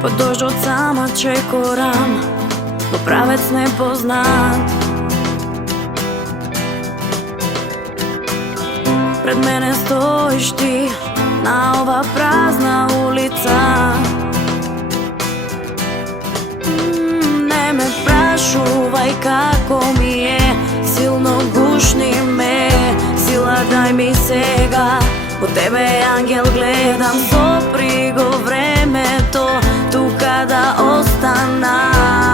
Под дождот сама чекорам, во правец непознат. Пред мене стоиш ти на ова празна улица. Не ме прашувај како ми е, силно гушни ме, сила дај ми сега. По тебе, ангел, гледам со приго времето, тука да останам,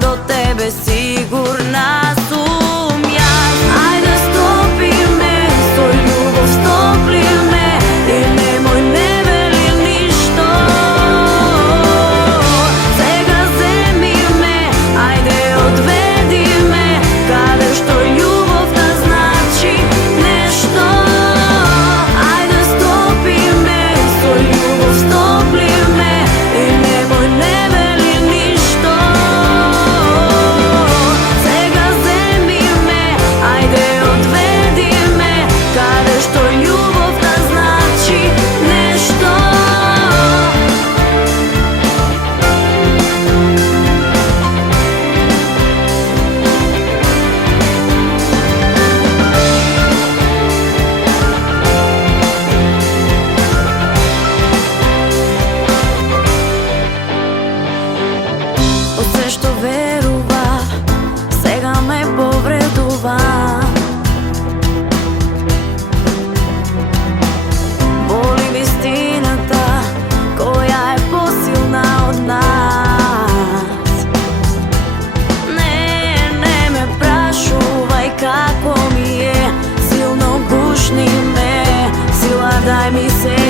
до тебе сигурна сум јас. Ајде стопи ме, со љубов стопли ме, и немој не вели ништо. Сега земи ме, ајде одведи ме, каде што љубовта значи нешто. Ајде стопи ме, со љубов стопли ме, и немој не вели ништо. Сега земи ме, ајде одведи ме, каде што љубовта значи нешто. Од се што верував, сега ме повредува. Боли вистината, која е посилна од нас. Не ме прашувај како ми е, силно гушни ме, сила дај ми се.